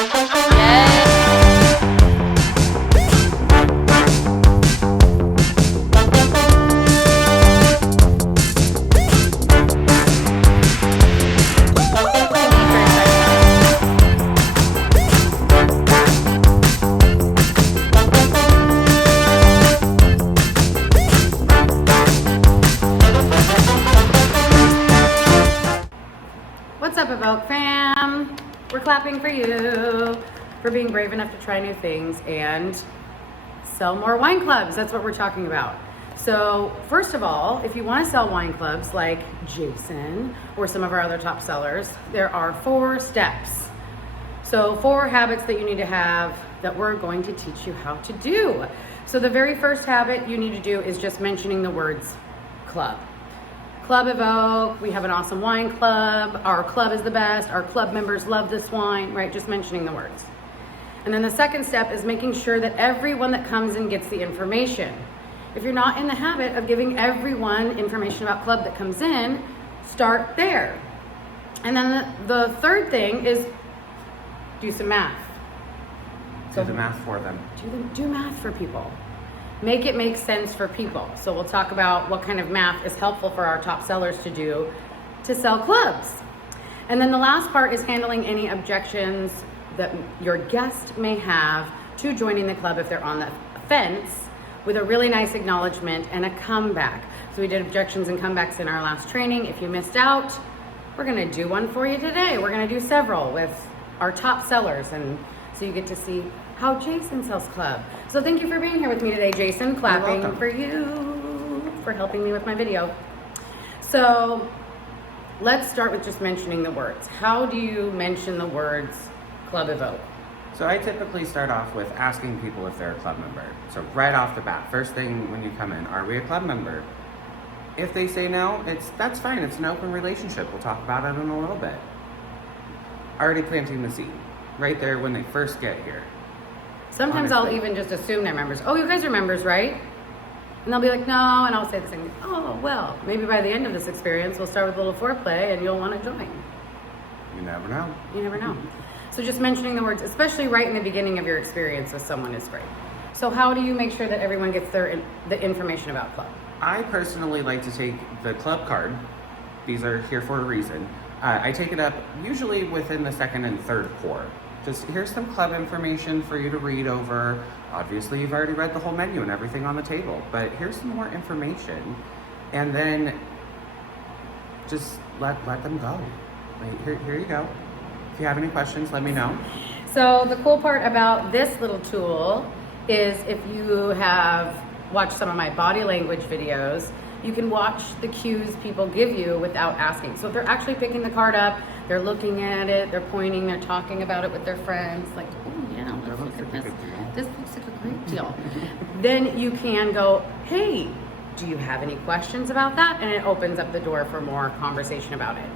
What's up, Evoke fam? We're clapping for you for being brave enough to try new things and sell more wine clubs. That's what we're talking about. So first of all, if you want to sell wine clubs like Jason or some of our other top sellers, there are 4 steps. So 4 habits that you need to have that we're going to teach you how to do. So the very first habit you need to do is just mentioning the words club. Club Evoke, we have an awesome wine club, our club is the best, our club members love this wine, right? Just mentioning the words. And then the second step is making sure that everyone that comes in gets the information. If you're not in the habit of giving everyone information about club that comes in, start there. And then the third thing is do some math. Do the math for them. Do math for people. Make it make sense for people. So we'll talk about what kind of math is helpful for our top sellers to do to sell clubs. And then the last part is handling any objections that your guest may have to joining the club if they're on the fence, with a really nice acknowledgement and a comeback. So we did objections and comebacks in our last training. If you missed out, we're gonna do one for you today. We're gonna do several with our top sellers, and so you get to see how Jason sells club. So thank you for being here with me today, Jason. Clapping for you for helping me with my video. So let's start with just mentioning the words. How do you mention the words Club Evoke? So I typically start off with asking people if they're a club member. So right off the bat, first thing when you come in, are we a club member? If they say no, that's fine. It's an open relationship. We'll talk about it in a little bit. Already planting the seed right there when they first get here. Sometimes honestly, I'll even just assume they're members. Oh, you guys are members, right? And they'll be like, no, and I'll say the same. Oh, well, maybe by the end of this experience, we'll start with a little foreplay and you'll want to join. You never know. You never know. So just mentioning the words, especially right in the beginning of your experience with someone, is great. So how do you make sure that everyone gets the information about club? I personally like to take the club card. These are here for a reason. I take it up usually within the second and third pour. Just here's some club information for you to read over. Obviously, you've already read the whole menu and everything on the table, but here's some more information. And then just let them go. Here you go. If you have any questions, let me know. So the cool part about this little tool is if you have watched some of my body language videos, you can watch the cues people give you without asking. So if they're actually picking the card up, they're looking at it, they're pointing, they're talking about it with their friends, like, oh yeah, let's look at this. This looks like a great deal. Then you can go, hey, do you have any questions about that? And it opens up the door for more conversation about it.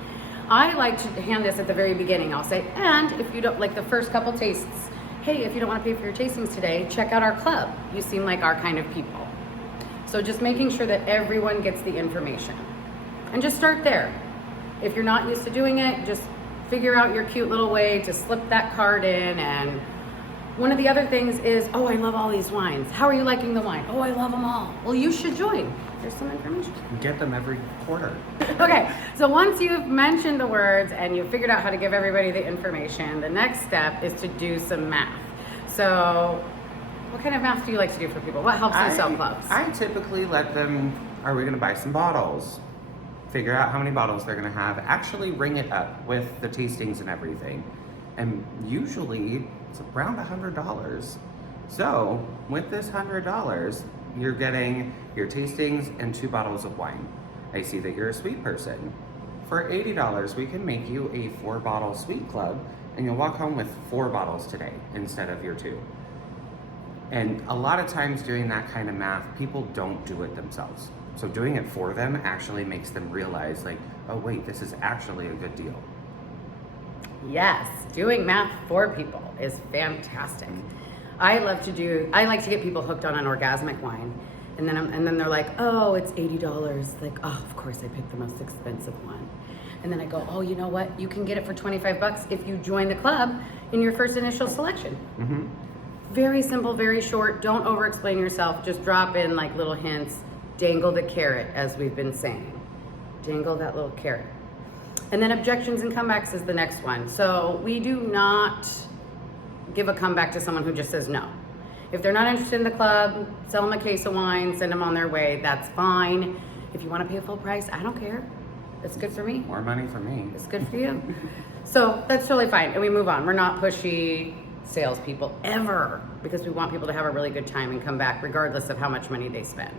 I like to hand this at the very beginning. I'll say, and if you don't, like the first couple tastes, hey, if you don't want to pay for your tastings today, check out our club. You seem like our kind of people. So just making sure that everyone gets the information. And just start there. If you're not used to doing it, just figure out your cute little way to slip that card in. And one of the other things is, oh, I love all these wines. How are you liking the wine? Oh, I love them all. Well, you should join. There's some information. Get them every quarter. Okay, so once you've mentioned the words and you've figured out how to give everybody the information, the next step is to do some math. So what kind of math do you like to do for people? What helps you sell clubs? I typically let them, are we going to buy some bottles? Figure out how many bottles they're going to have. Actually ring it up with the tastings and everything. And usually it's around $100. So with this $100, you're getting your tastings and 2 bottles of wine. I see that you're a sweet person. For $80, we can make you a 4-bottle sweet club, and you'll walk home with 4 bottles today instead of your 2. And a lot of times doing that kind of math, people don't do it themselves. So doing it for them actually makes them realize, like, oh wait, this is actually a good deal. Yes, doing math for people is fantastic. I like to get people hooked on an orgasmic wine. And then they're like, oh, it's $80. Like, oh, of course I picked the most expensive one. And then I go, oh, you know what? You can get it for $25 if you join the club in your first initial selection. Mm-hmm. Very simple, very short. Don't over explain yourself. Just drop in like little hints. Dangle the carrot, as we've been saying. Dangle that little carrot. And then objections and comebacks is the next one. So we do not give a comeback to someone who just says no. If they're not interested in the club, sell them a case of wine, send them on their way. That's fine. If you want to pay a full price, I don't care. It's good for me. More money for me. It's good for you. So that's totally fine. And we move on. We're not pushy salespeople ever, because we want people to have a really good time and come back regardless of how much money they spend.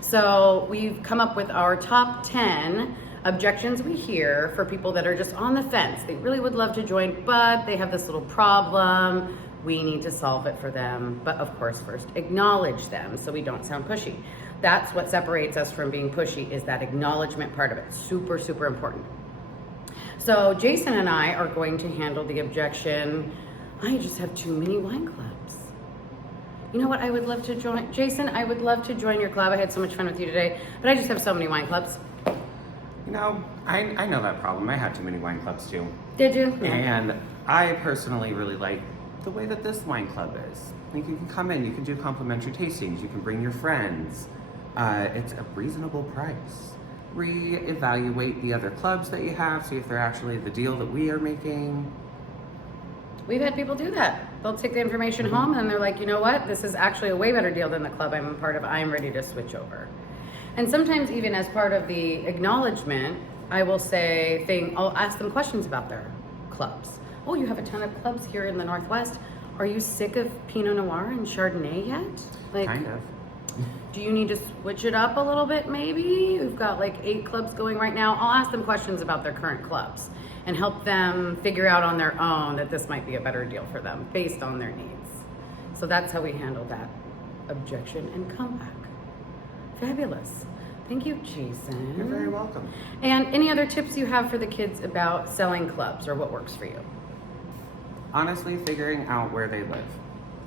So we've come up with our top 10 objections we hear for people that are just on the fence. They really would love to join, but they have this little problem. We need to solve it for them. But of course, first acknowledge them so we don't sound pushy. That's what separates us from being pushy, is that acknowledgement part of it. Super, super important. So Jason and I are going to handle the objection, I just have too many wine clubs. You know what, I would love to join. Jason, I would love to join your club. I had so much fun with you today, but I just have so many wine clubs. You know, I know that problem. I had too many wine clubs too. Did you? Yeah. And I personally really like the way that this wine club is. Like, you can come in, you can do complimentary tastings, you can bring your friends. It's a reasonable price. Reevaluate the other clubs that you have, see if they're actually the deal that we are making. We've had people do that. They'll take the information home and they're like, you know what? This is actually a way better deal than the club I'm a part of. I'm ready to switch over. And sometimes even as part of the acknowledgement, I will say I'll ask them questions about their clubs. Oh, you have a ton of clubs here in the Northwest. Are you sick of Pinot Noir and Chardonnay yet? Like, Kind of. do you need to switch it up a little bit maybe? We've got like 8 clubs going right now. I'll ask them questions about their current clubs and help them figure out on their own that this might be a better deal for them based on their needs. So that's how we handle that objection and comeback. Fabulous. Thank you, Jason. You're very welcome. And any other tips you have for the kids about selling clubs or what works for you? Honestly, figuring out where they live.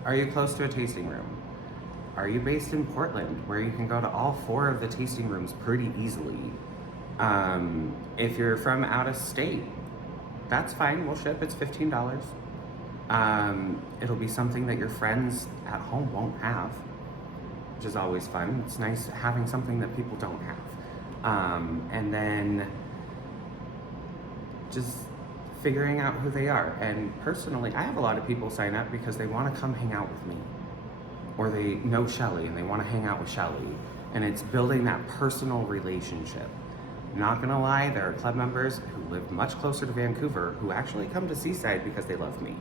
Are you close to a tasting room? Are you based in Portland, where you can go to all 4 of the tasting rooms pretty easily? If you're from out of state, that's fine. We'll ship. It's $15. It'll be something that your friends at home won't have, which is always fun. It's nice having something that people don't have. And then just figuring out who they are. And personally, I have a lot of people sign up because they want to come hang out with me. Or they know Shelly and they want to hang out with Shelly. And it's building that personal relationship. Not gonna lie, there are club members who live much closer to Vancouver who actually come to Seaside because they love me.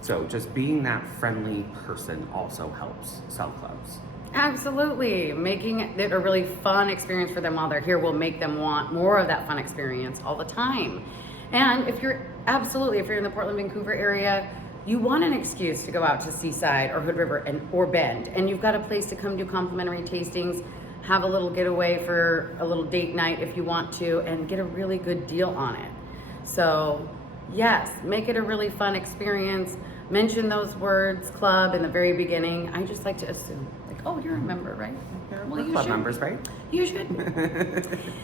So just being that friendly person also helps sell clubs. Absolutely. Making it a really fun experience for them while they're here will make them want more of that fun experience all the time. And if you're in the Portland, Vancouver area, you want an excuse to go out to Seaside or Hood River or Bend, and you've got a place to come do complimentary tastings, have a little getaway for a little date night if you want to, and get a really good deal on it. So yes, make it a really fun experience. Mention those words, club, in the very beginning. I just like to assume, like, oh, you're a member, right? Well, you club should. Members, right? You should.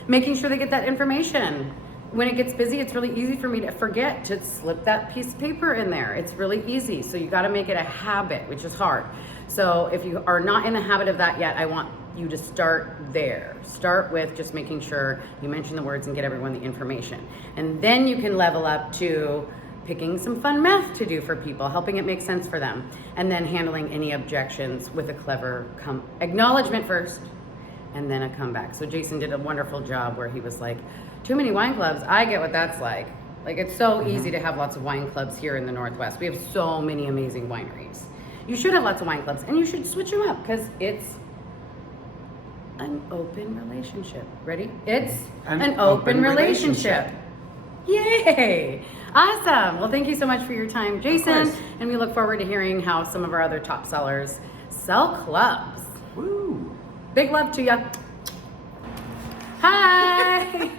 Making sure they get that information. When it gets busy, it's really easy for me to forget to slip that piece of paper in there. It's really easy. So you got to make it a habit, which is hard. So if you are not in the habit of that yet, I want you to start there. Start with just making sure you mention the words and get everyone the information. And then you can level up to picking some fun math to do for people, helping it make sense for them, and then handling any objections with a clever acknowledgement first, and then a comeback. So Jason did a wonderful job where he was like, too many wine clubs, I get what that's like. Like, it's so easy to have lots of wine clubs here in the Northwest. We have so many amazing wineries. You should have lots of wine clubs, and you should switch them up, because it's an open relationship. Ready? It's an open relationship. Yay! Awesome. Well, thank you so much for your time, Jason. And we look forward to hearing how some of our other top sellers sell clubs. Woo! Big love to you. Hi!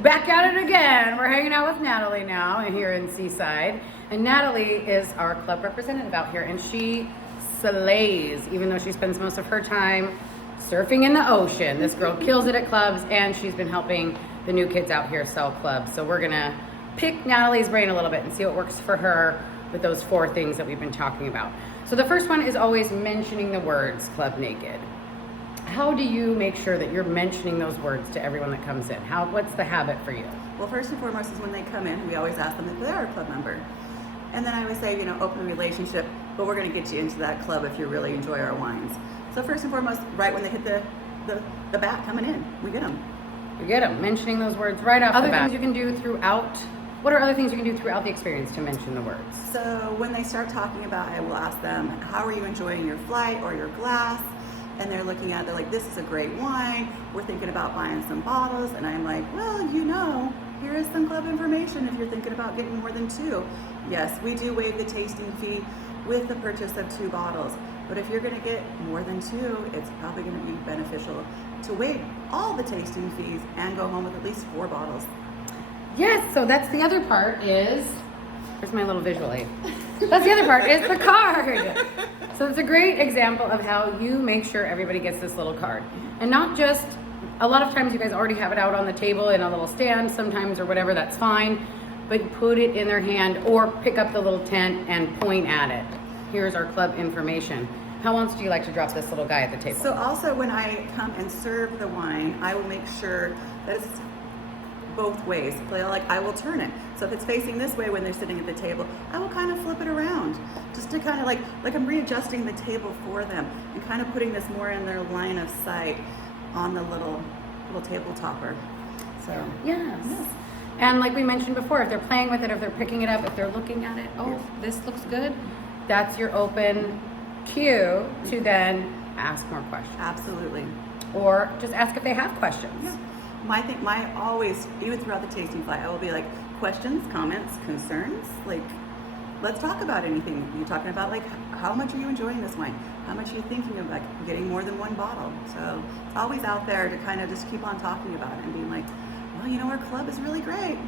Back at it again. We're hanging out with Natalie now here in Seaside. And Natalie is our club representative out here, and she slays, even though she spends most of her time surfing in the ocean. This girl kills it at clubs, and she's been helping the new kids out here sell clubs. So we're gonna pick Natalie's brain a little bit and see what works for her with those 4 things that we've been talking about. So the first one is always mentioning the words Club Naked. How do you make sure that you're mentioning those words to everyone that comes in? What's the habit for you? Well, first and foremost is when they come in, we always ask them if they are a club member. And then I would say, open relationship, but we're going to get you into that club if you really enjoy our wines. So first and foremost, right when they hit the bat coming in, we get them. You get them, mentioning those words right off the bat. Other things you can do throughout, what are other things you can do throughout the experience to mention the words? So when they start talking about, I will ask them, how are you enjoying your flight or your glass? And they're looking at it, they're like, this is a great wine. We're thinking about buying some bottles. And I'm like, well, here is some club information if you're thinking about getting more than 2. Yes, we do waive the tasting fee with the purchase of 2 bottles. But if you're going to get more than 2, it's probably going to be beneficial to waive all the tasting fees and go home with at least 4 bottles. Yes, so that's the other part is, here's my little visual aid. That's the other part, is the card. So it's a great example of how you make sure everybody gets this little card. And not just, a lot of times you guys already have it out on the table in a little stand sometimes or whatever, that's fine. But put it in their hand or pick up the little tent and point at it. Here's our club information. How else do you like to drop this little guy at the table? So also when I come and serve the wine, I will make sure that it's both ways. I will turn it. So if it's facing this way when they're sitting at the table, I will kind of flip it around. Just to kind of like I'm readjusting the table for them and kind of putting this more in their line of sight on the little table topper. So yes. And like we mentioned before, if they're playing with it, if they're picking it up, if they're looking at it, oh, this looks good, that's your open cue to then ask more questions. Absolutely. Or just ask if they have questions. Yeah. My always, even throughout the tasting flight, I will be like, questions, comments, concerns, let's talk about anything. You're talking about how much are you enjoying this wine? How much are you thinking of getting more than 1 bottle? So it's always out there to kind of just keep on talking about it and being like, well, our club is really great.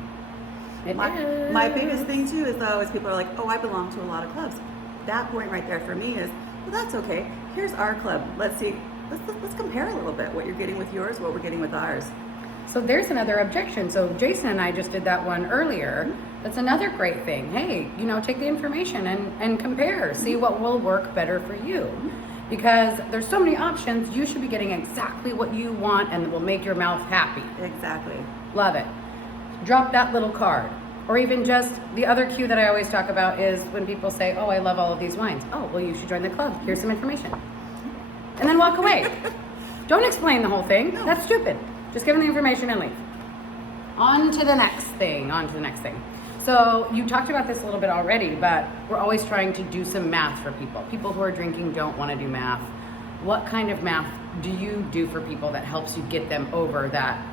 My biggest thing too is people are like, oh, I belong to a lot of clubs. That point right there for me is, well, that's okay. Here's our club. Let's see. Let's compare a little bit what you're getting with yours, what we're getting with ours. So there's another objection. So Jason and I just did that one earlier. That's another great thing. Hey, take the information and compare. See what will work better for you. Because there's so many options, you should be getting exactly what you want and will make your mouth happy. Exactly. Love it. Drop that little card. Or even just the other cue that I always talk about is when people say, oh, I love all of these wines. Oh, well, you should join the club. Here's some information. And then walk away. Don't explain the whole thing. No. That's stupid. Just give them the information and leave. On to the next thing. So you talked about this a little bit already, but we're always trying to do some math for people. People who are drinking don't want to do math. What kind of math do you do for people that helps you get them over that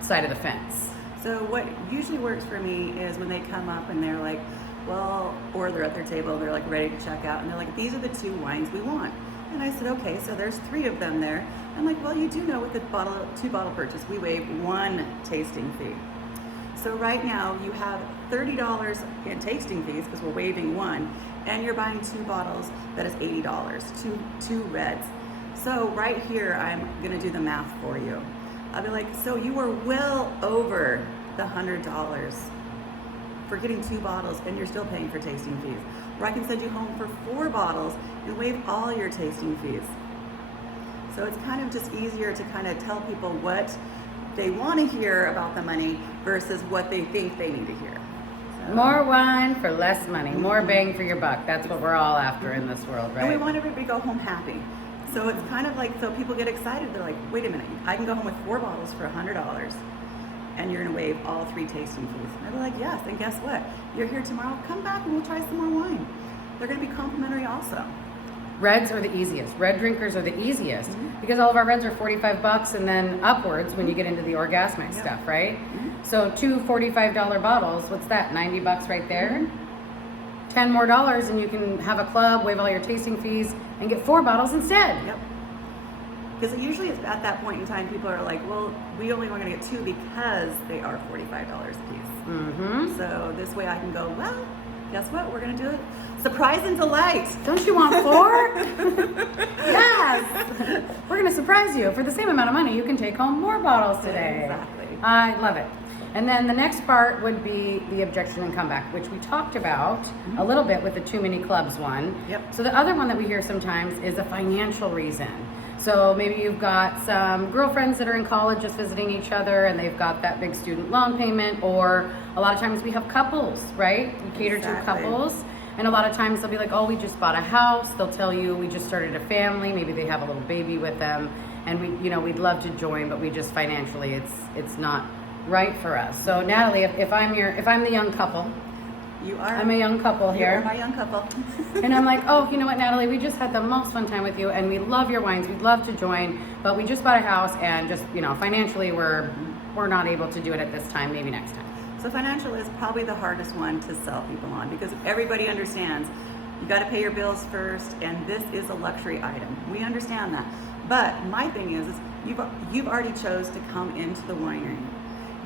side of the fence? So what usually works for me is when they come up and they're like, well, or they're at their table, they're ready to check out, and they're like, these are the 2 wines we want. And I said, okay, so there's 3 of them there. I'm like, well, you do know with the 2 bottle purchase, we waive 1 tasting fee. So right now you have $30 in tasting fees because we're waiving 1, and you're buying 2 bottles, that is $80, two reds. So right here, I'm gonna do the math for you. I'll be like, so you are well over the $100 for getting 2 bottles and you're still paying for tasting fees. Or I can send you home for 4 bottles and waive all your tasting fees. So it's kind of just easier to kind of tell people what they want to hear about the money versus what they think they need to hear. So, more wine for less money, more bang for your buck. That's what we're all after in this world, right? And we want everybody to go home happy. So it's kind of so people get excited. They're like, wait a minute, I can go home with 4 bottles for $100 and you're gonna waive all 3 tasting fees. And they're like, yes, and guess what? You're here tomorrow, come back and we'll try some more wine. They're gonna be complimentary also. Reds are the easiest. Red drinkers are the easiest because all of our reds are $45 and then upwards when you get into the orgasmic stuff, right? So 2 $45 bottles, what's that, $90 right there? $10 more and you can have a club, waive all your tasting fees, and get 4 bottles instead. Yep. Because usually it's at that point in time, people are like, well, we only want to get 2 because they are $45 a piece. So this way I can go, well, guess what? We're going to do it. Surprise and delight. Don't you want 4? Yes. We're going to surprise you. For the same amount of money, you can take home more bottles today. Exactly. I love it. And then the next part would be the objection and comeback, which we talked about a little bit with the too many clubs one. Yep. So the other one that we hear sometimes is a financial reason. So maybe you've got some girlfriends that are in college just visiting each other and they've got that big student loan payment, or a lot of times we have couples, right? We cater to couples. And a lot of times they'll be like, oh, we just bought a house. They'll tell you we just started a family. Maybe they have a little baby with them, and we'd love to join, but we just financially it's not right for us. So Natalie, if I'm the young couple, I'm a young couple here. You're my young couple. And I'm like, oh, you know what, Natalie, we just had the most fun time with you, and we love your wines. We'd love to join, but we just bought a house, and just financially we're not able to do it at this time. Maybe next time. So financial is probably the hardest one to sell people on, because everybody understands you got to pay your bills first, and this is a luxury item. We understand that. But my thing is you've already chose to come into the winery.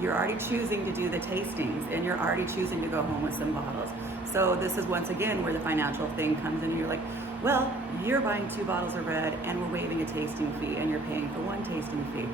You're already choosing to do the tastings, and you're already choosing to go home with some bottles. So this is once again where the financial thing comes in. You're like, well, you're buying 2 bottles of red and we're waiving a tasting fee, and you're paying for 1 tasting fee.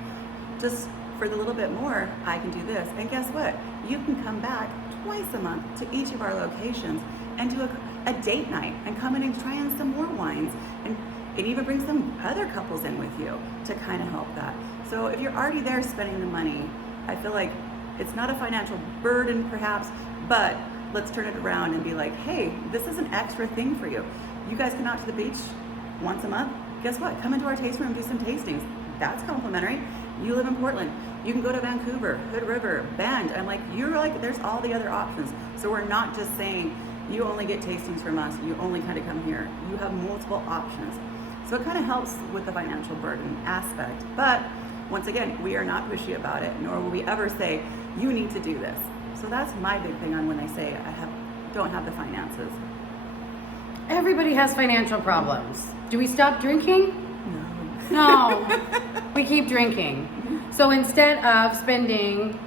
Just for the little bit more, I can do this. And guess what? You can come back twice a month to each of our locations and do a date night and come in and try on some more wines, and even bring some other couples in with you to kind of help that. So if you're already there spending the money, I feel like it's not a financial burden perhaps, but let's turn it around and be like, hey, this is an extra thing for you. You guys come out to the beach once a month. Guess what? Come into our taste room and do some tastings. That's complimentary. You live in Portland. You can go to Vancouver, Hood River, Bend. I'm like, there's all the other options. So we're not just saying you only get tastings from us. You only kind of come here. You have multiple options. So it kind of helps with the financial burden aspect. But once again, we are not pushy about it, nor will we ever say, you need to do this. So that's my big thing on when I say don't have the finances. Everybody has financial problems. Do we stop drinking? No. No. We keep drinking. So instead of spending,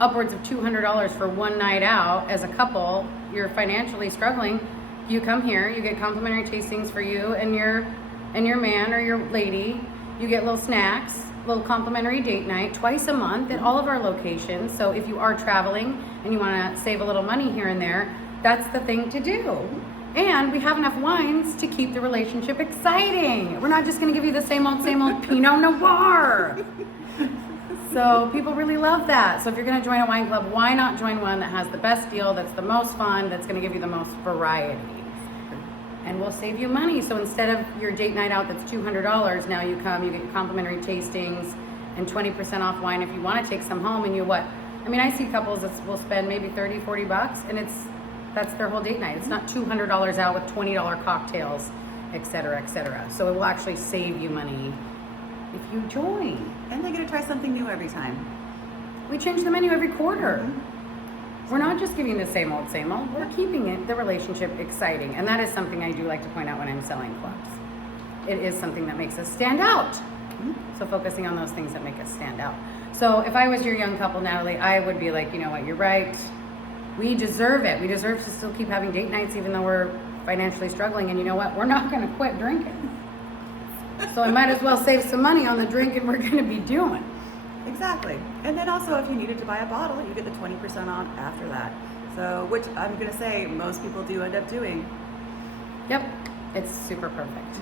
upwards of $200 for one night out as a couple, you're financially struggling, you come here, you get complimentary tastings for you and your man or your lady. You get little snacks, little complimentary date night twice a month at all of our locations. So if you are traveling and you want to save a little money here and there, that's the thing to do. And we have enough wines to keep the relationship exciting. We're not just going to give you the same old Pinot Noir. So people really love that. So if you're going to join a wine club, why not join one that has the best deal, that's the most fun, that's going to give you the most variety? And we'll save you money. So instead of your date night out that's $200, now you come, you get complimentary tastings and 20% off wine if you want to take some home. And I see couples that will spend maybe $30, $40, and that's their whole date night. It's not $200 out with $20 cocktails, et cetera, et cetera. So it will actually save you money if you join. And they get to try something new every time. We change the menu every quarter. We're not just giving the same old. We're keeping the relationship exciting. And that is something I do like to point out when I'm selling clubs. It is something that makes us stand out. So focusing on those things that make us stand out. So if I was your young couple, Natalie, I would be like, you know what, you're right. We deserve it. We deserve to still keep having date nights even though we're financially struggling. And you know what? We're not going to quit drinking. So I might as well save some money on the drinking we're going to be doing. Exactly. And then also if you needed to buy a bottle, you get the 20% off after that. So, which I'm going to say most people do end up doing. Yep. It's super perfect.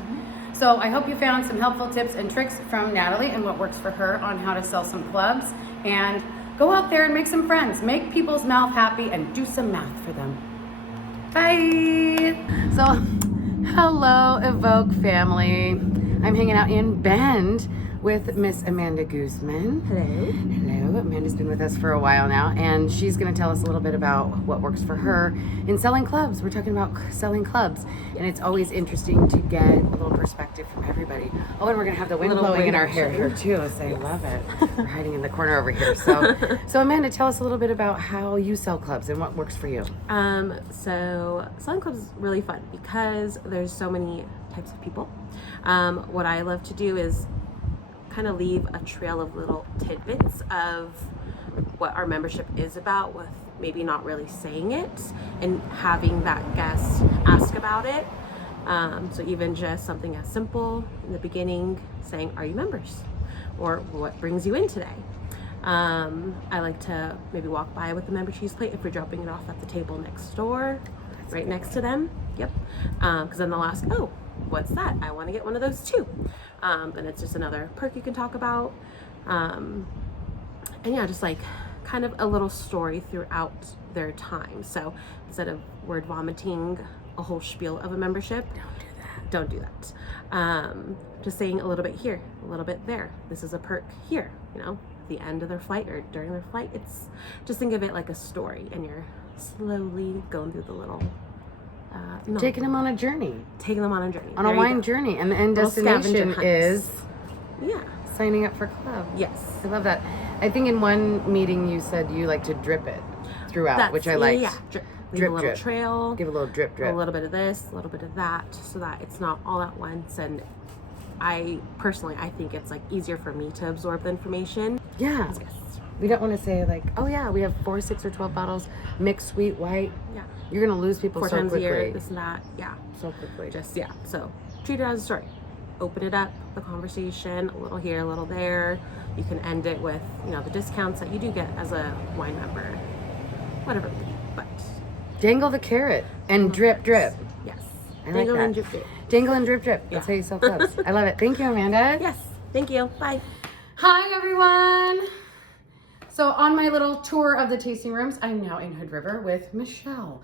So I hope you found some helpful tips and tricks from Natalie and what works for her on how to sell some clubs. And go out there and make some friends. Make people's mouth happy and do some math for them. Bye. So, hello, Evoke family. I'm hanging out in Bend with Miss Amanda Guzman. Hello. Hello. Amanda's been with us for a while now, and she's going to tell us a little bit about what works for her in selling clubs. We're talking about selling clubs, and it's always interesting to get a little perspective from everybody. Oh, and we're going to have the wind blowing in our hair here too, so I love it. We're hiding in the corner over here. So Amanda, tell us a little bit about how you sell clubs and what works for you. So selling clubs is really fun because there's so many types of people. What I love to do is kind of leave a trail of little tidbits of what our membership is about with maybe not really saying it and having that guest ask about it. So even just something as simple in the beginning, saying, are you members? Or what brings you in today? I like to maybe walk by with the member cheese plate if we're dropping it off at the table next door, right next to them. Yep. Because then they'll ask, oh, what's that? I want to get one of those too. And it's just another perk you can talk about. And yeah, just like kind of a little story throughout their time. So instead of word vomiting a whole spiel of a membership, don't do that. Just saying a little bit here, a little bit there. This is a perk here, you know, at the end of their flight or during their flight. It's just think of it like a story, and you're slowly going through the little Taking them on a journey. Taking them on a journey. On a wine journey. And the end destination is signing up for club. Yes. I love that. I think in one meeting you said you like to drip it throughout, which I liked. Yeah, drip. Leave Drip, a little drip. trail. Give a little drip, drip. A little bit of this, a little bit of that, so that it's not all at once. And I think it's like easier for me to absorb the information. Yeah. Yes. We don't want to say like, oh yeah, we have 4, 6, or 12 bottles, mixed, sweet, white. Yeah. You're gonna lose people 4 so times quickly. a year, this and that. Yeah. So quickly. Just so treat it as a story. Open it up, the conversation, a little here, a little there. You can end it with, you know, the discounts that you do get as a wine member, whatever it may be. But dangle the carrot and drip, drip. yes, I dangle like and that. drip, drip. Dangle and drip, drip. That's how you sell clubs. I love it. Thank you, Amanda. Yes, thank you. Bye. Hi, everyone. So on my little tour of the tasting rooms, I'm now in Hood River with Michelle.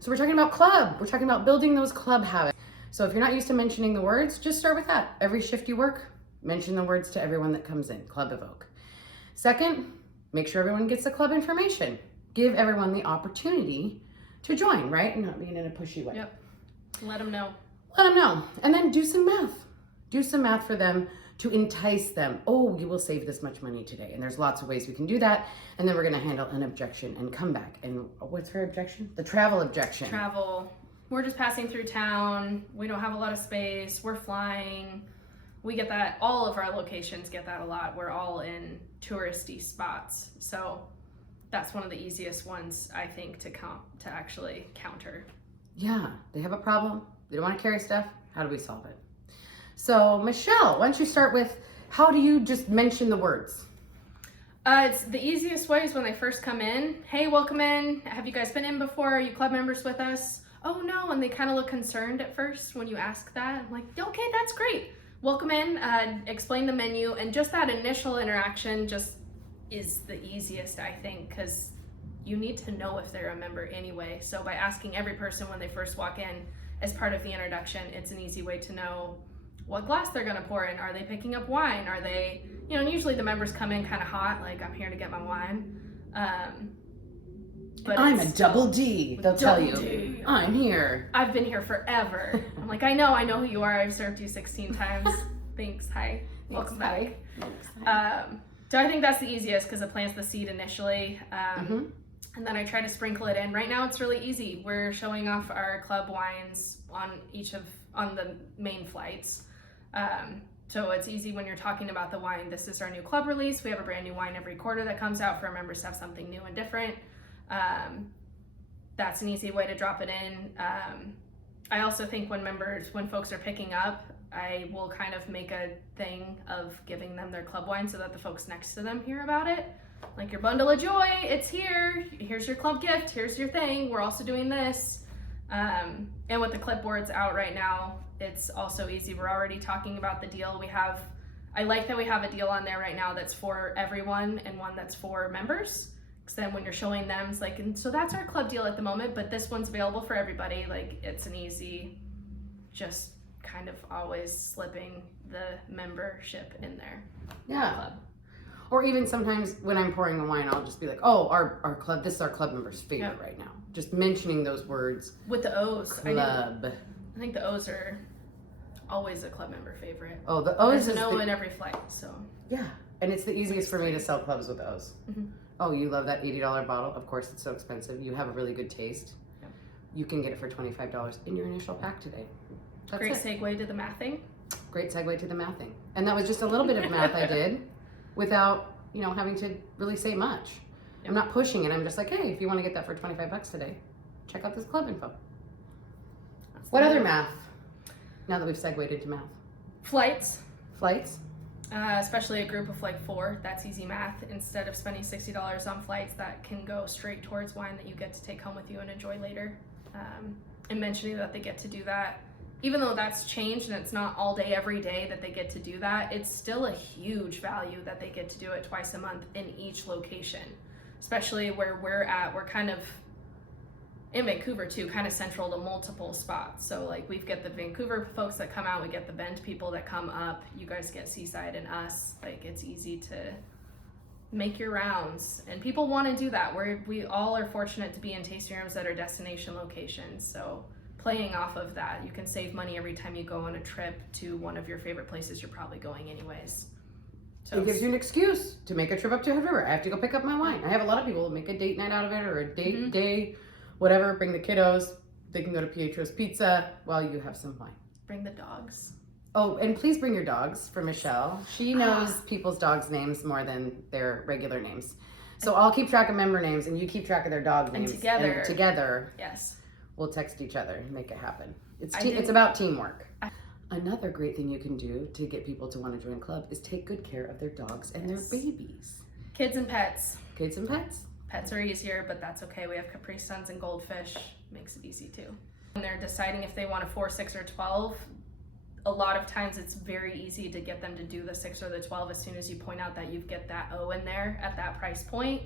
So we're talking about club. We're talking about building those club habits. So if you're not used to mentioning the words, just start with that. Every shift you work, mention the words to everyone that comes in. Club Evoke. Second, make sure everyone gets the club information. Give everyone the opportunity to join, right? And not being in a pushy way. Yep. Let them know. Let them know. And then do some math. Do some math for them to entice them. Oh, you will save this much money today. And there's lots of ways we can do that. And then we're going to handle an objection and come back. And what's her objection? The travel objection. Travel. We're just passing through town. We don't have a lot of space. We're flying. We get that. All of our locations get that a lot. We're all in touristy spots. So that's one of the easiest ones, I think, to actually counter. Yeah, they have a problem. They don't want to carry stuff. How do we solve it? So, Michelle, why don't you start with, how do you just mention the words? It's the easiest way is when they first come in. Hey, welcome in. Have you guys been in before? Are you club members with us? Oh, no. And they kind of look concerned at first when you ask that. I'm like, okay, that's great. Welcome in, explain the menu. And just that initial interaction just is the easiest, I think, because you need to know if they're a member anyway. So by asking every person when they first walk in as part of the introduction, it's an easy way to know what glass they're gonna pour in. Are they picking up wine? Are they, you know, and usually the members come in kind of hot, like I'm here to get my wine. But I'm a double D, they'll tell you. D. I'm here. I've been here forever. I'm like, I know who you are. I've served you 16 times. Thanks, hi, welcome back. So I think that's the easiest because it plants the seed initially. And then I try to sprinkle it in. Right now it's really easy. We're showing off our club wines on the main flights. So it's easy when you're talking about the wine. This is our new club release. We have a brand new wine every quarter that comes out for our members to have something new and different. That's an easy way to drop it in. I also think when folks are picking up, I will kind of make a thing of giving them their club wine so that the folks next to them hear about it. Like your bundle of joy, it's here. Here's your club gift. Here's your thing. We're also doing this. And with the clipboards out right now, it's also easy. We're already talking about the deal I like that we have a deal on there right now that's for everyone and one that's for members. Because then when you're showing them, it's like, and so that's our club deal at the moment, but this one's available for everybody. Like it's an easy, just kind of always slipping the membership in there. Yeah. Club. Or even sometimes when I'm pouring the wine, I'll just be like, oh, our club, this is our club member's favorite right now. Just mentioning those words. With the O's. Club. I think the O's are always a club member favorite. Oh, the O's There's is an O in every flight, so. Yeah, and it's the easiest for me to sell clubs with O's. Mm-hmm. Oh, you love that $80 bottle? Of course, it's so expensive. You have a really good taste. Yep. You can get it for $25 in your initial pack today. That's Great it. segue to the mathing. Great segue to the mathing. And that was just a little bit of math I did without, having to really say much. I'm not pushing it. I'm just like, hey, if you want to get that for $25 today, check out this club info. What other math? Now that we've segued into math. Flights. Flights? Especially a group of like 4, that's easy math. Instead of spending $60 on flights, that can go straight towards wine that you get to take home with you and enjoy later. And mentioning that they get to do that, even though that's changed and it's not all day, every day that they get to do that, it's still a huge value that they get to do it twice a month in each location. Especially where we're at, we're kind of, in Vancouver too, kind of central to multiple spots. So like we've got the Vancouver folks that come out, we get the Bend people that come up, you guys get Seaside and us. Like it's easy to make your rounds, and people want to do that. We all are fortunate to be in tasting rooms that are destination locations. So playing off of that, you can save money every time you go on a trip to one of your favorite places you're probably going anyways. So It gives you an excuse to make a trip up to Hood River. I have to go pick up my wine. I have a lot of people make a date night out of it, or a date day, whatever. Bring the kiddos. They can go to Pietro's Pizza while you have some wine. bring the dogs. Oh, and please bring your dogs for Michelle. She knows people's dogs' names more than their regular names. So I'll keep track of member names, and you keep track of their dog names. And together, yes, we'll text each other and make it happen. It's I it's about teamwork. Another great thing you can do to get people to want to join a club is take good care of their dogs and Yes. their babies. kids and pets. Kids and pets. Pets are easier, but that's okay. We have Capri Suns and Goldfish. Makes it easy too. When they're deciding if they want a 4, 6, or 12, a lot of times it's very easy to get them to do the 6 or the 12 as soon as you point out that you get that O in there at that price point.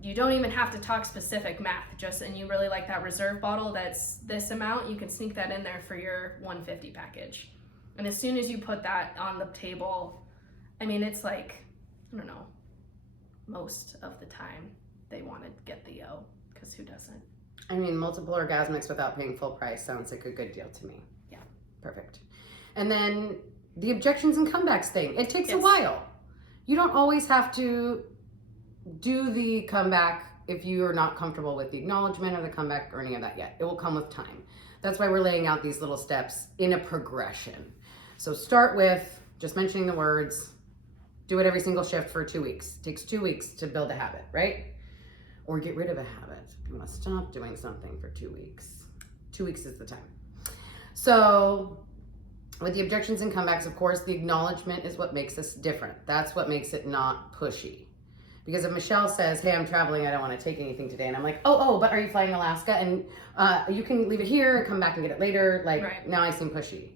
You don't even have to talk specific math, and you really like that reserve bottle that's this amount, you can sneak that in there for your 150 package. And as soon as you put that on the table, I mean, it's like, I don't know, most of the time they want to get the O, because who doesn't? I mean, multiple orgasmics without paying full price sounds like a good deal to me. Yeah. Perfect. And then the objections and comebacks thing. It takes a Yes. while. You don't always have to do the comeback if you are not comfortable with the acknowledgement or the comeback or any of that yet. It will come with time. That's why we're laying out these little steps in a progression. So start with just mentioning the words, do it every single shift for 2 weeks. It takes 2 weeks to build a habit, right? Or get rid of a habit. You want to stop doing something for 2 weeks. 2 weeks is the time. So with the objections and comebacks, of course, the acknowledgement is what makes us different. That's what makes it not pushy. Because if Michelle says, hey, I'm traveling, I don't want to take anything today, and I'm like, oh, but are you flying Alaska? And you can leave it here and come back and get it later. Like, Right. Now I seem pushy.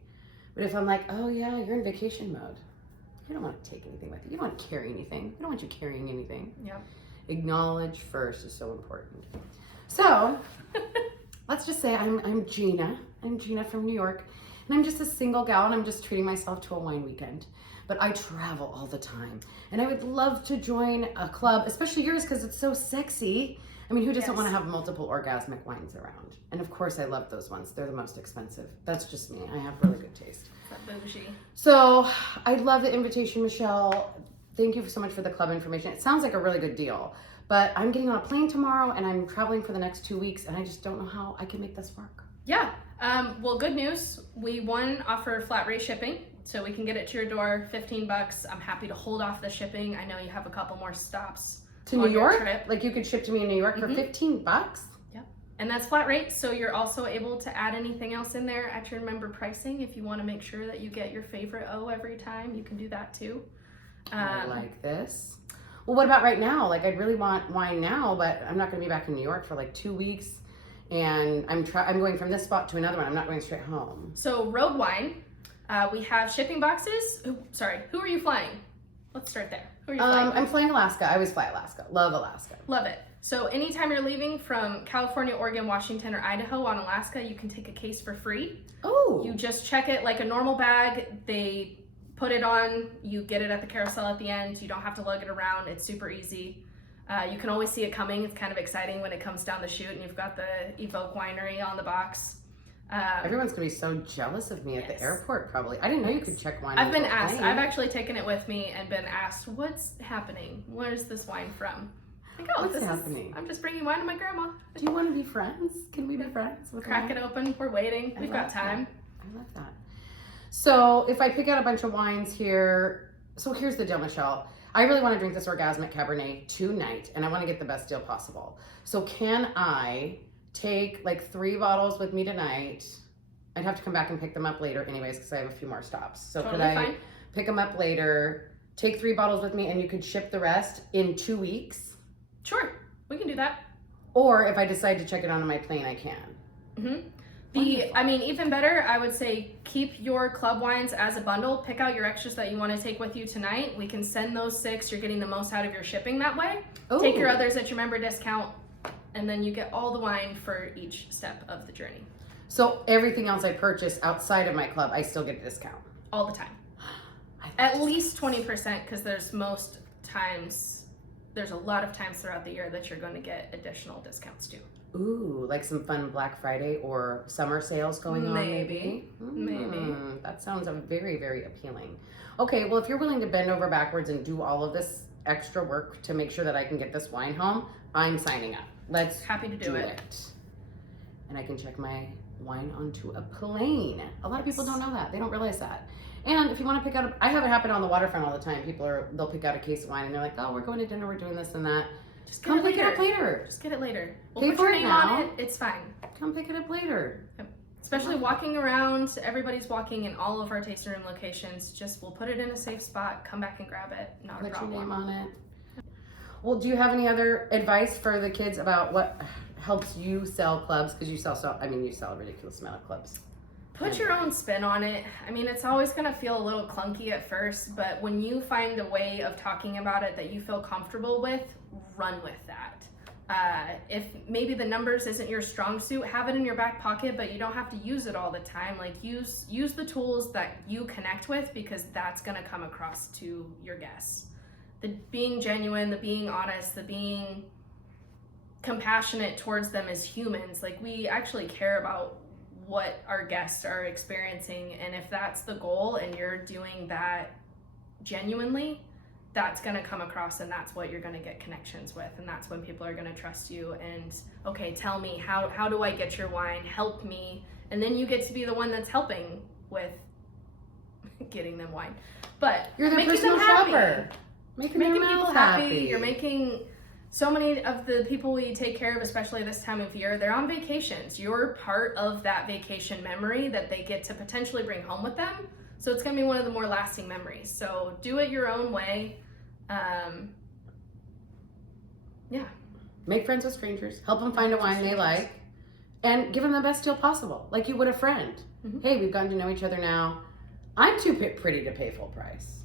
But if I'm like, oh yeah, you're in vacation mode, you don't want to take anything with you. You don't want to carry anything. We don't want you carrying anything. Yeah. Acknowledge first is so important. So let's just say I'm Gina. I'm Gina from New York, and I'm just a single gal, and I'm just treating myself to a wine weekend. But I travel all the time, and I would love to join a club, especially yours, because it's so sexy. I mean, who doesn't Yes. want to have multiple orgasmic wines around? And of course, I love those ones. They're the most expensive. That's just me. I have really good taste. That bougie. So I love the invitation, Michelle. Thank you so much for the club information. It sounds like a really good deal, but I'm getting on a plane tomorrow, and I'm traveling for the next 2 weeks, and I just don't know how I can make this work. Yeah. Well, good news. We offer flat rate shipping, so we can get it to your door, $15. I'm happy to hold off the shipping. I know you have a couple more stops To on New your York? trip. Like you could ship to me in New York for $15? And that's flat rate, so you're also able to add anything else in there at your member pricing. If you want to make sure that you get your favorite O every time, you can do that too. I like this. Well, what about right now? Like, I'd really want wine now, but I'm not going to be back in New York for like 2 weeks, and I'm going from this spot to another one. I'm not going straight home. So road wine, we have shipping boxes. Who are you flying? Let's start there. Who are you flying? I'm flying Alaska. I always fly Alaska. Love Alaska. Love it. So anytime you're leaving from California, Oregon, Washington, or Idaho on Alaska, you can take a case for free. Oh. You just check it like a normal bag. They put it on, you get it at the carousel at the end. You don't have to lug it around. It's super easy. You can always see it coming. It's kind of exciting when it comes down the chute and you've got the Evoke winery on the box. Everyone's gonna be so jealous of me at the Yes. airport, probably. I didn't know you could check wine. I've been onto a asked. plane. I've actually taken it with me and been asked, what's happening? Where's this wine from? Like, What's this happening? I'm just bringing wine to my grandma. Do you want to be friends? Can we be friends? With Crack wine? it open. We're waiting. We've got love time. I love that. So if I pick out a bunch of wines here, so here's the deal, Michelle. I really want to drink this orgasmic Cabernet tonight, and I want to get the best deal possible. So can I take like 3 bottles with me tonight? I'd have to come back and pick them up later anyways, because I have a few more stops. So Totally could I fine. pick them up later, take 3 bottles with me, and you could ship the rest in 2 weeks? Sure, we can do that. Or if I decide to check it onto my plane, I can. I mean, even better, I would say keep your club wines as a bundle. Pick out your extras that you want to take with you tonight. We can send those 6. You're getting the most out of your shipping that way. Take your Ooh. others at your member discount, and then you get all the wine for each step of the journey. So everything else I purchase outside of my club, I still get a discount. All the time. At least 20%, because there's a lot of times throughout the year that you're going to get additional discounts too. Ooh, like some fun Black Friday or summer sales going on, maybe? Maybe. That sounds very, very appealing. Okay, well, if you're willing to bend over backwards and do all of this extra work to make sure that I can get this wine home, I'm signing up. Let's Happy to do it. And I can check my wine onto a plane. A lot of people don't know that. They don't realize that. And if you want to pick out, I have it happen on the waterfront all the time. They'll pick out a case of wine and they're like, oh, we're going to dinner, we're doing this and that. Just Come pick it up later. Just get it later. We'll Pay put for your it name now. on it. It's fine. Come pick it up later. Especially walking around, everybody's walking in all of our tasting room locations. We'll put it in a safe spot. Come back and grab it. Not a Put your problem. name on it. Well, do you have any other advice for the kids about what helps you sell clubs? Because you sell a ridiculous amount of clubs. Put your own spin on it. I mean, it's always going to feel a little clunky at first, but when you find a way of talking about it that you feel comfortable with, run with that. If maybe the numbers isn't your strong suit, have it in your back pocket, but you don't have to use it all the time. Like use the tools that you connect with, because that's going to come across to your guests. The being genuine, the being honest, the being compassionate towards them as humans. Like we actually care about what our guests are experiencing, and if that's the goal and you're doing that genuinely, that's going to come across, and that's what you're going to get connections with, and that's when people are going to trust you. And okay, tell me, how do I get your wine? Help me. And then you get to be the one that's helping with getting them wine, but You're their making personal them happy. shopper. Making Making their people mouth happy. You're making so many of the people we take care of, especially this time of year, they're on vacations. You're part of that vacation memory that they get to potentially bring home with them. So it's going to be one of the more lasting memories. So do it your own way. Yeah. Make friends with strangers. Help them find a wine they like. And give them the best deal possible, like you would a friend. Mhm. Hey, we've gotten to know each other now. I'm too pretty to pay full price.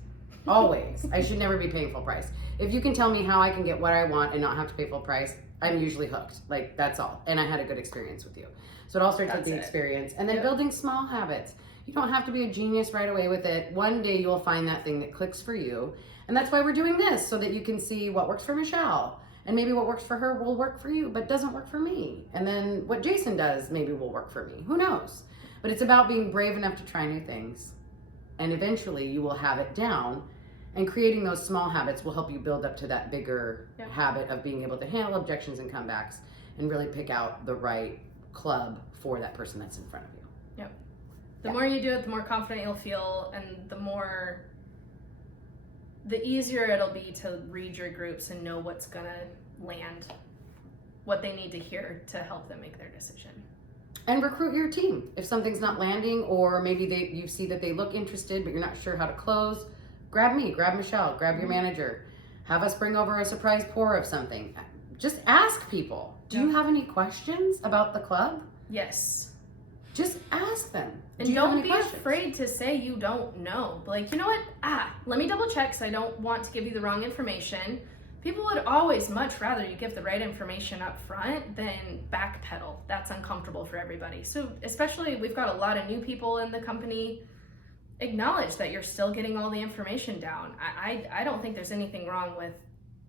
Always. I should never be paying full price. If you can tell me how I can get what I want and not have to pay full price, I'm usually hooked. Like, that's all. And I had a good experience with you. So it all starts with That's the it. experience. And then Yep. building small habits. You don't have to be a genius right away with it. One day you'll find that thing that clicks for you. And that's why we're doing this, so that you can see what works for Michelle. And maybe what works for her will work for you, but doesn't work for me. And then what Jason does maybe will work for me. Who knows? But it's about being brave enough to try new things. And eventually you will have it down. And creating those small habits will help you build up to that bigger Yeah. habit of being able to handle objections and comebacks and really pick out the right club for that person that's in front of you. The more you do it, the more confident you'll feel, and the easier it'll be to read your groups and know what's gonna land, what they need to hear to help them make their decision. And recruit your team. If something's not landing, or maybe you see that they look interested but you're not sure how to close, grab me, grab Michelle, grab your manager. Have us bring over a surprise pour of something. Just ask people. Do you have any questions about the club? Yes. Just ask them. And Do you have don't any be questions? afraid to say you don't know. Like, you know what? Let me double check, because I don't want to give you the wrong information. People would always much rather you give the right information up front than backpedal. That's uncomfortable for everybody. So especially, we've got a lot of new people in the company. Acknowledge that you're still getting all the information down. I don't think there's anything wrong with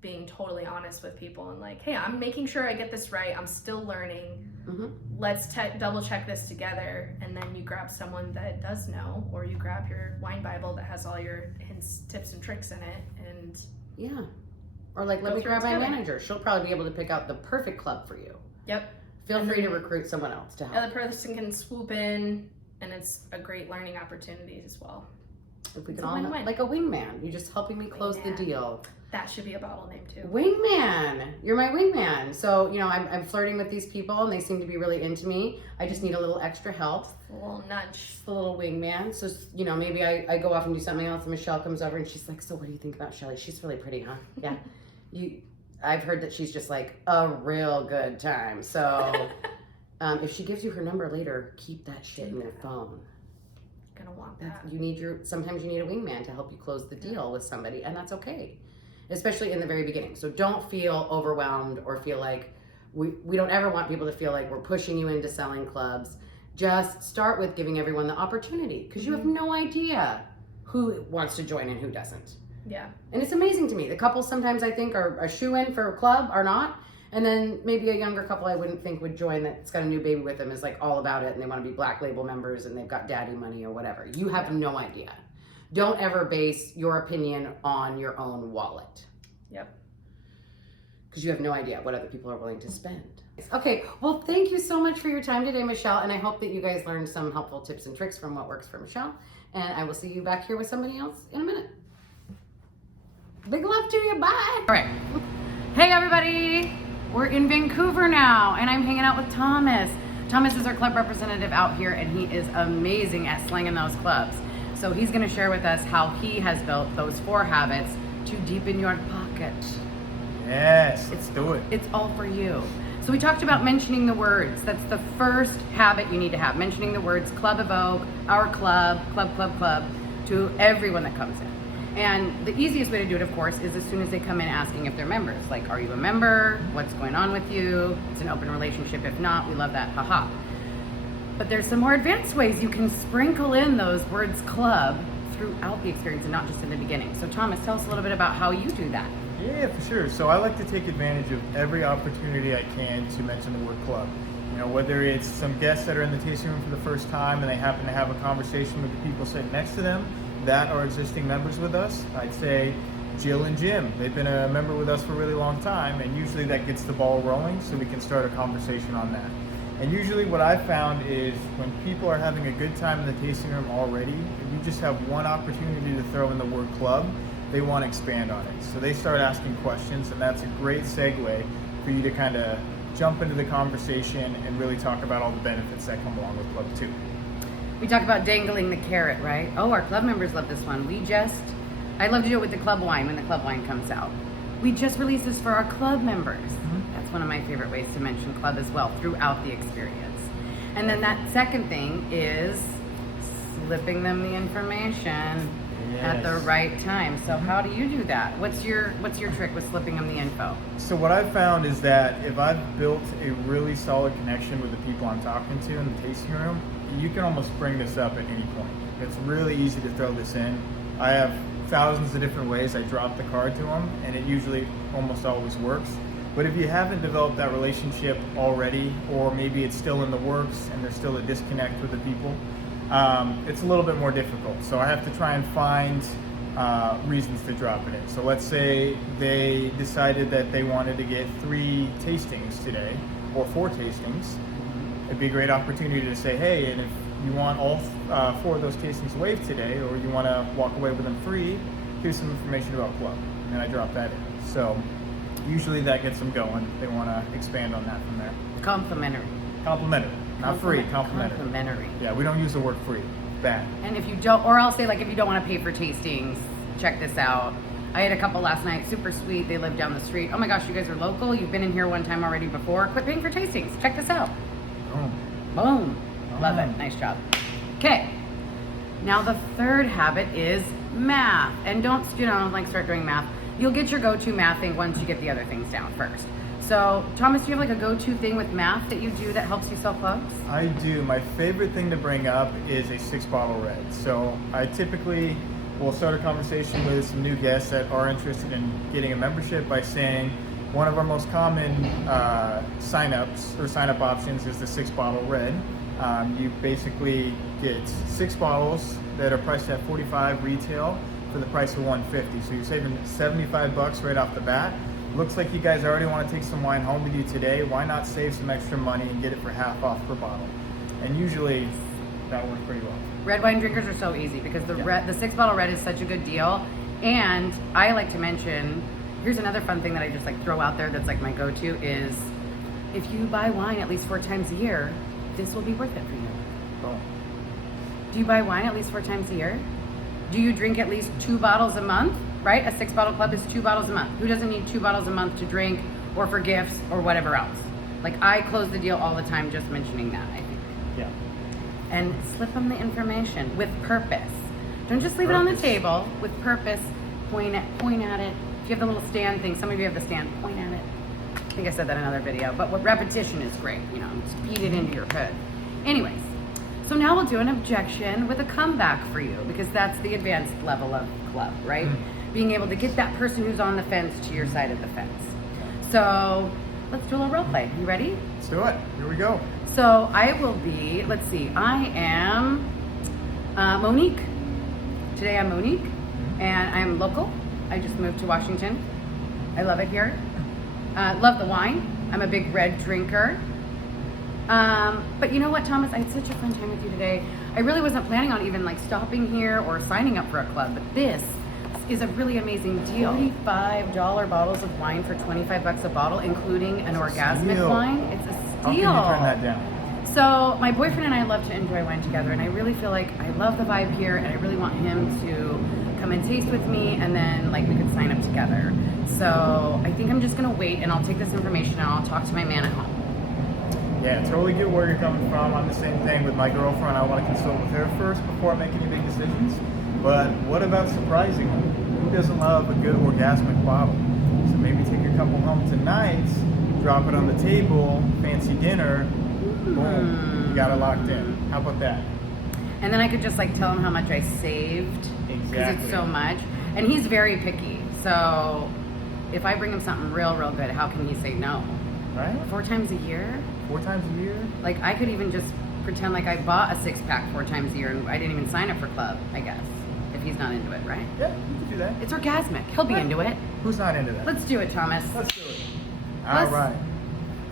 being totally honest with people and like, hey, I'm making sure I get this right. I'm still learning. Mhm. Let's double check this together. And then you grab someone that does know, or you grab your wine Bible that has all your hints, tips, and tricks in it. And Yeah. Or like, let Go me through it grab my together. manager. She'll probably be able to pick out the perfect club for you. yep, Feel And free to then- recruit someone else to the help. other person can swoop in, and it's a great learning opportunity as well. if we It's could a all win-win. like a wingman. You're just helping me close Wingman. the deal. That should be a bottle name too. Wingman, you're my wingman. So I'm flirting with these people, and they seem to be really into me. I just need a little extra help. A little nudge. Just a little wingman. So maybe I go off and do something else, and Michelle comes over and she's like, "So what do you think about Shelly? She's really pretty, huh?" Yeah. I've heard that she's just like a real good time. So if she gives you her number later, keep that shit in your phone. Gonna want that. Sometimes you need a wingman to help you close the deal with somebody, and that's okay. Especially in the very beginning. So don't feel overwhelmed or feel like we don't ever want people to feel like we're pushing you into selling clubs. Just start with giving everyone the opportunity, because you have no idea who wants to join and who doesn't. Yeah. And it's amazing to me. The couples sometimes I think are a shoe-in for a club are not. And then maybe a younger couple I wouldn't think would join that's got a new baby with them is like all about it, and they want to be Black Label members and they've got daddy money or whatever. You have no idea. Don't ever base your opinion on your own wallet. Yep. Because you have no idea what other people are willing to spend. Okay, well, thank you so much for your time today, Michelle. And I hope that you guys learned some helpful tips and tricks from what works for Michelle. And I will see you back here with somebody else in a minute. Big love to you. Bye. All right. Hey, everybody. We're in Vancouver now, and I'm hanging out with Thomas. Thomas is our club representative out here, and he is amazing at slinging those clubs. So he's going to share with us how he has built those 4 habits to deepen your pocket. Yes, let's do it. It's all for you. So we talked about mentioning the words. That's the first habit you need to have. Mentioning the words Club Evoke, our club, club, to everyone that comes in. And the easiest way to do it, of course, is as soon as they come in asking if they're members. Like, are you a member? What's going on with you? It's an open relationship. If not, we love that. Haha. But there's some more advanced ways you can sprinkle in those words club throughout the experience and not just in the beginning. So Thomas, tell us a little bit about how you do that. Yeah, for sure. So I like to take advantage of every opportunity I can to mention the word club. You know, whether it's some guests that are in the tasting room for the first time and they happen to have a conversation with the people sitting next to them that are existing members with us. I'd say Jill and Jim. They've been a member with us for a really long time, and usually that gets the ball rolling so we can start a conversation on that. And usually what I've found is when people are having a good time in the tasting room already, if you just have one opportunity to throw in the word club, they want to expand on it. So they start asking questions, and that's a great segue for you to kind of jump into the conversation and really talk about all the benefits that come along with Club 2. We talk about dangling the carrot, right? Oh, our club members love this one. I love to do it with the club wine when the club wine comes out. We just released this for our club members. That's one of my favorite ways to mention club as well throughout the experience. And then that second thing is slipping them the information at the right time. So how do you do that? What's your trick with slipping them the info? So what I've found is that if I've built a really solid connection with the people I'm talking to in the tasting room, you can almost bring this up at any point. It's really easy to throw this in. I have thousands of different ways I drop the card to them, and it usually almost always works. But if you haven't developed that relationship already, or maybe it's still in the works and there's still a disconnect with the people, it's a little bit more difficult. So I have to try and find reasons to drop it in. So let's say they decided that they wanted to get 3 tastings today, or 4 tastings. It'd be a great opportunity to say, hey, and if you want all 4 of those tastings waived today, or you want to walk away with them free, here's some information about Club. And I drop that in. So usually that gets them going. They want to expand on that from there. Complimentary. Complimentary. Not free, complimentary. Complimentary. Yeah, we don't use the word free. Bad. And if you don't, or I'll say like if you don't want to pay for tastings, check this out. I had a couple last night, super sweet. They live down the street. Oh my gosh, you guys are local. You've been in here one time already before. Quit paying for tastings. Check this out. Boom. Boom. Love Boom. it. Nice job. Okay. Now the third habit is math. And don't, start doing math. You'll get your go-to math thing once you get the other things down first. So, Thomas, do you have like a go-to thing with math that you do that helps you sell clubs? I do. My favorite thing to bring up is a 6-bottle red. So I typically will start a conversation with some new guests that are interested in getting a membership by saying one of our most common sign-ups or sign-up options is the 6-bottle red. You basically get 6 bottles that are priced at $45 retail for the price of $150. So you're saving $75 right off the bat. Looks like you guys already want to take some wine home with you today. Why not save some extra money and get it for half off per bottle? And usually that worked pretty well. Red wine drinkers are so easy because the the 6-bottle red is such a good deal. And I like to mention, here's another fun thing that I just like throw out there that's like my go-to is if you buy wine at least 4 times a year, this will be worth it for you. Boom. Do you buy wine at least 4 times a year? Do you drink at least 2 bottles a month? Right? A 6-bottle club is 2 bottles a month. Who doesn't need 2 bottles a month to drink or for gifts or whatever else? Like I close the deal all the time just mentioning that, I think. Yeah. And slip them the information with purpose. Don't just leave it on the table. With purpose, point at it. If you have the little stand thing, some of you have the stand, point at it. I think I said that in another video, but what repetition is great, you know, just beat it into your head. Anyways, so now we'll do an objection with a comeback for you because that's the advanced level of club, right? Being able to get that person who's on the fence to your side of the fence. So let's do a little role play. You ready? Let's do it. Here we go. So I will be, let's see, I am Monique. Today I'm Monique and I'm local. I just moved to Washington. I love it here. Love the wine. I'm a big red drinker. But you know what, Thomas? I had such a fun time with you today. I really wasn't planning on even like stopping here or signing up for a club, but this is a really amazing deal. $45 bottles of wine for $25 a bottle, including an orgasmic steal. wine. It's a How can you steal. turn that down? So my boyfriend and I love to enjoy wine together, and I really feel like I love the vibe here, and I really want him to come and taste with me, and then like we could sign up together. So I think I'm just gonna wait, and I'll take this information and I'll talk to my man at home. Yeah, totally get where you're coming from. I'm the same thing with my girlfriend. I want to consult with her first before I make any big decisions. But what about surprising her? Who doesn't love a good orgasmic bottle? So maybe take a couple home tonight, drop it on the table, fancy dinner, boom, you got it locked in. How about that? And then I could just like tell him how much I saved because Exactly. it's so much. And he's very picky. So if I bring him something real good, how can he say no? Right? 4 times a year? 4 times a year? Like I could even just pretend like I bought a 6-pack 4 times a year and I didn't even sign up for club, I guess. If he's not into it, right? Yeah, you can do that. It's orgasmic. He'll be into it. Who's not into that? Let's do it, Thomas. Let's do it. All Let's- right.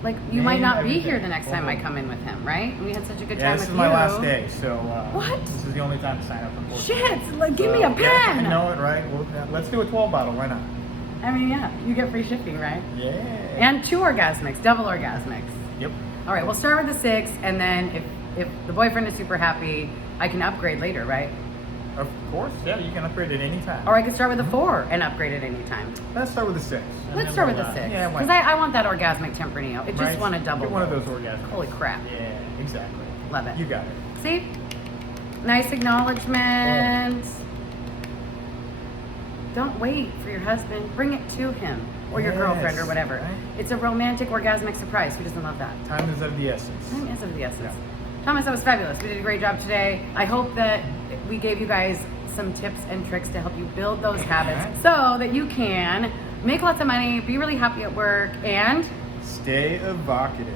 Like you Name might not be everything. here the next time I come in with him, right? We had such a good Yeah, time this with is my you. last day, so What? this is the only time to sign up for 4. Shit! Like give me a pen. Yeah, I know it, right? Well, let's do a 12 bottle. Why not? I mean, yeah, you get free shipping, right? Yeah. And 2 orgasmics, double orgasmics. Yep. All right, we'll start with the 6, and then if the boyfriend is super happy, I can upgrade later, right? Of course. Yeah, you can upgrade at any time. Or I can start with the 4 and upgrade at any time. Let's start with the 6. and Let's then start with we'll, the 6. Yeah, why Because not? I want that orgasmic Tempranillo. It just Right? want a double. Get one of roll. those orgasms. Holy crap. Yeah, exactly. Love it. You got it. See? Nice acknowledgement. Don't wait for your husband. Bring it to him or your Yes, girlfriend or whatever. right? It's a romantic orgasmic surprise. Who doesn't love that? Time is of the essence. Time is of the essence. Yeah. Thomas, that was fabulous. We did a great job today. I hope that we gave you guys some tips and tricks to help you build those habits so that you can make lots of money, be really happy at work, and Stay evocative.